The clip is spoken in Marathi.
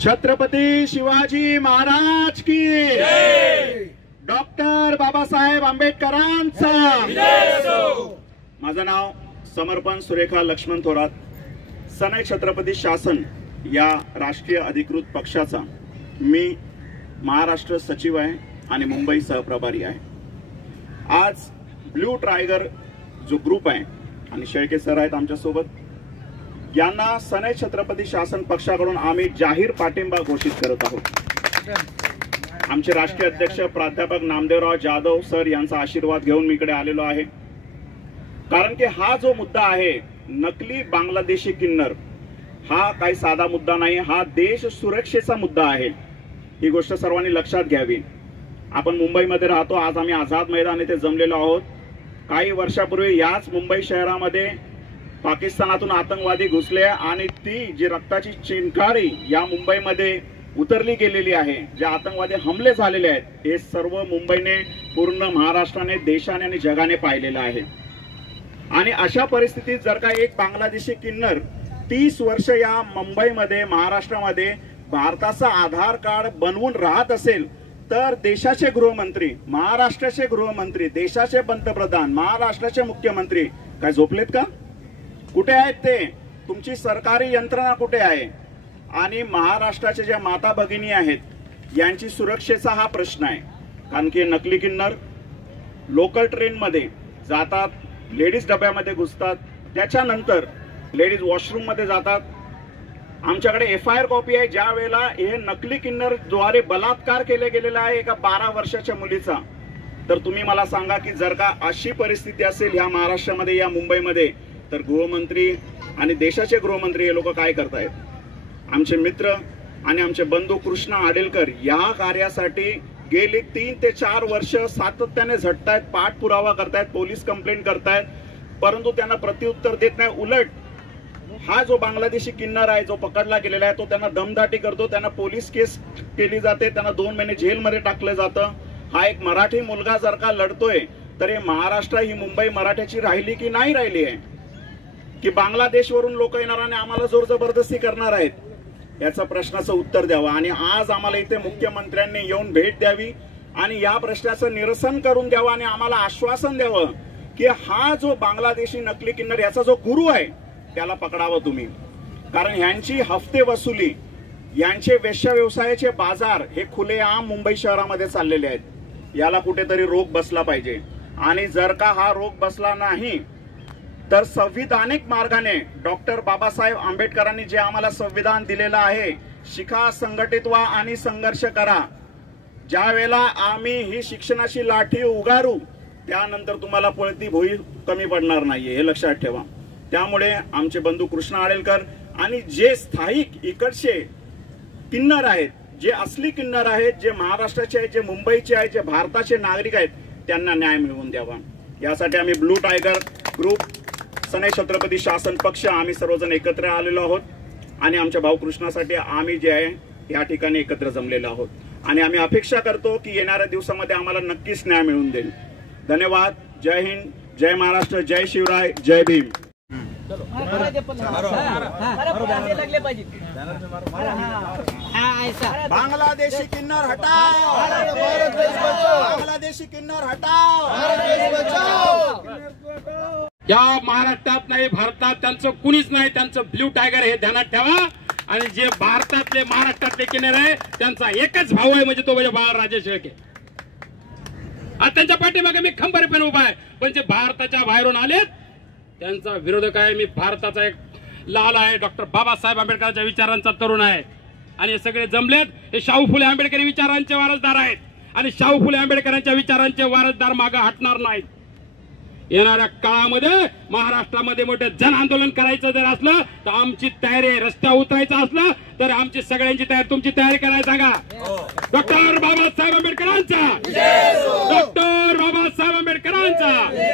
छत्रपती शिवाजी महाराज की जय। डॉक्टर बाबासाहेब आंबेडकरांचा माझं नाव समर्पण सुरेखा लक्ष्मण थोरात, सनई छत्रपती शासन या राष्ट्रीय अधिकृत पक्षाचा मी महाराष्ट्र सचिव आहे आणि मुंबई सहप्रभारी आहे। आज ब्लू टायगर जो ग्रुप आहे आणि शेळके सर आहेत आमच्या सोबत, यांना सनई छत्रपती शासन पक्षाकडून आम्ही जाहीर पाठिंबा घोषित करत आहोत। आमचे राष्ट्रीय अध्यक्ष प्राध्यापक नामदेवराव जाधव सर यांचा आशीर्वाद घेऊन मी इकडे आलेलो आहे, कारण की हा जो मुद्दा आहे नकली बांगलादेशी किन्नर, हा काही साधा मुद्दा नाही, हा देश सुरक्षेचा मुद्दा आहे। ही गोष्ट सर्वांनी लक्षात घ्यावी। आपण मुंबईमध्ये राहतो, आज आम्ही आझाद मैदान येथे जमलेलो आहोत। काही वर्षापूर्वी याच मुंबई शहरामध्ये पाकिस्तानातून आतंकवादी घुसले आणि ती जी रक्ताची चिंकारी या मुंबईमध्ये उतरली गेलेली आहे, जे आतंकवादी हमले झालेले आहेत, हे सर्व मुंबईने, पूर्ण महाराष्ट्राने, देशाने आणि जगाने पाहिलेलं आहे। आणि अशा परिस्थितीत जर का एक बांगलादेशी किन्नर 30 वर्ष या मुंबईमध्ये, महाराष्ट्रामध्ये भारताचा आधार कार्ड बनवून राहत असेल, तर देशाचे गृहमंत्री, महाराष्ट्राचे गृहमंत्री, देशाचे पंतप्रधान, महाराष्ट्राचे मुख्यमंत्री काय झोपलेत का? कुठे आहेत ते? तुमची सरकारी यंत्रणा कुठे आहे? आणि महाराष्ट्राचे जे माता भगिनी आहेत यांची सुरक्षेचा हा प्रश्न आहे। कारण की नकली किन्नर लोकल ट्रेन मध्ये जातात, लेडीज डब्यामध्ये घुसतात, त्याच्यानंतर लेडीज वॉशरूम मध्ये जातात। आमच्याकडे FIR कॉपी आहे, ज्या वेळेला हे नकली किन्नर द्वारे बलात्कार केले गेलेला आहे एका 12 वर्षाच्या मुलीचा। तर तुम्ही मला सांगा की जर का अशी परिस्थिती असेल या महाराष्ट्रामध्ये, या मुंबईमध्ये, तर गृहमंत्री आणि देशाचे गृहमंत्री हे लोक काय करतायत? आमचे मित्र आणि आमचे बंधू कृष्णा आडेलकर या कार्यासाठी गेली 3 ते 4 वर्ष सातत्याने झटतायत, पाठपुरावा करतायत, पोलीस कंप्लेंट करतायत, परंतु त्यांना प्रत्युत्तर देत नाही। उलट हा जो बांगलादेशी किन्नर आहे, जो पकडला गेलेला आहे, तो त्यांना दमदाटी करतो, त्यांना पोलीस केस केली जाते, त्यांना 2 महिने जेलमध्ये टाकलं जातं। हा एक मराठी मुलगा जर का लढतोय, तर हे महाराष्ट्र, ही मुंबई मराठ्याची राहिली की नाही राहिली आहे? की बांगलादेशवरून लोक येणार आणि आम्हाला जोर जबरदस्ती करणार आहेत? याचा प्रश्नाचं उत्तर द्यावं। आणि आज आम्हाला इथे मुख्यमंत्र्यांनी येऊन भेट द्यावी आणि या प्रश्नाचं निरसन करून द्यावं आणि आम्हाला आश्वासन द्यावं की हा जो बांगलादेशी नकली किन्नर, याचा जो गुरु आहे, त्याला पकडावं तुम्ही। कारण यांची हफ्ते वसुली, यांचे वेश्या व्यवसायाचे बाजार हे खुलेआम मुंबई शहरामध्ये चाललेले आहेत। याला कुठेतरी रोख बसला पाहिजे। आणि जर का हा रोख बसला नाही, तर संविधानिक मार्गाने डॉक्टर बाबासाहेब आंबेडकरांनी जे आम्हाला संविधान दिलेलं आहे, शिका, संघटित व्हा आणि संघर्ष करा। ज्या वेळेला आम्ही ही शिक्षणाची लाठी उगारू, त्यानंतर तुम्हाला पळती भोई कमी पडणार नाहीये, हे लक्षात ठेवा। त्यामुळे आमचे बंधू कृष्णा आडेलकर आणि जे स्थायिक इकडचे किन्नर आहेत, जे असली किन्नर आहेत, जे महाराष्ट्राचे आहेत, जे मुंबईचे आहेत, जे भारताचे नागरिक आहेत, त्यांना न्याय मिळवून द्यावा। यासाठी आम्ही ब्लू टायगर ग्रुप, सनई छत्रपती शासन पक्ष, आम्ही सर्वजण एकत्र आलेलो आहोत आणि आमच्या भाऊ कृष्णासाठी आम्ही जे आहे या ठिकाणी एकत्र जमलेलो आहोत। आणि आम्ही अपेक्षा करतो की येणाऱ्या दिवसामध्ये आम्हाला नक्कीच न्याय मिळवून देईल। धन्यवाद। जय हिंद, जय महाराष्ट्र, जय शिवराय, जय भीम। बांग्लादेशी किन्नर हटाओ, बांग्लादेशी किन्नर हटाओ। या महाराष्ट्रात नाही, भारतात त्यांचं कुणीच नाही, त्यांचं ब्लू टायगर हे ध्यानात ठेवा। आणि जे भारतातले, महाराष्ट्रातले किन्नर आहे, त्यांचा एकच भाऊ आहे, म्हणजे तो म्हणजे बाळराजे शेळके। आज त्यांच्या पाठीमागे मी खंबीरपणे उभा आहे, पण जे भारताच्या बाहेरून आलेत त्यांचा विरोधक आहे। मी भारताचा एक लाल आहे, डॉक्टर बाबासाहेब आंबेडकरांच्या विचारांचा तरुण आहे। आणि हे सगळे जमलेत, हे शाहू फुले आंबेडकरी विचारांचे वारसदार आहेत आणि शाहू फुले आंबेडकरांच्या विचारांचे वारसदार मागे हटणार नाहीत। येणाऱ्या काळामध्ये महाराष्ट्रामध्ये मोठे जन आंदोलन करायचं जर असलं तर आमची तयारी, रस्त्यावर उतरायचं असलं तर आमची सगळ्यांची तयारी, तुमची तयारी करायला सांगा। डॉक्टर बाबासाहेब आंबेडकरांचा, डॉक्टर बाबासाहेब आंबेडकरांचा।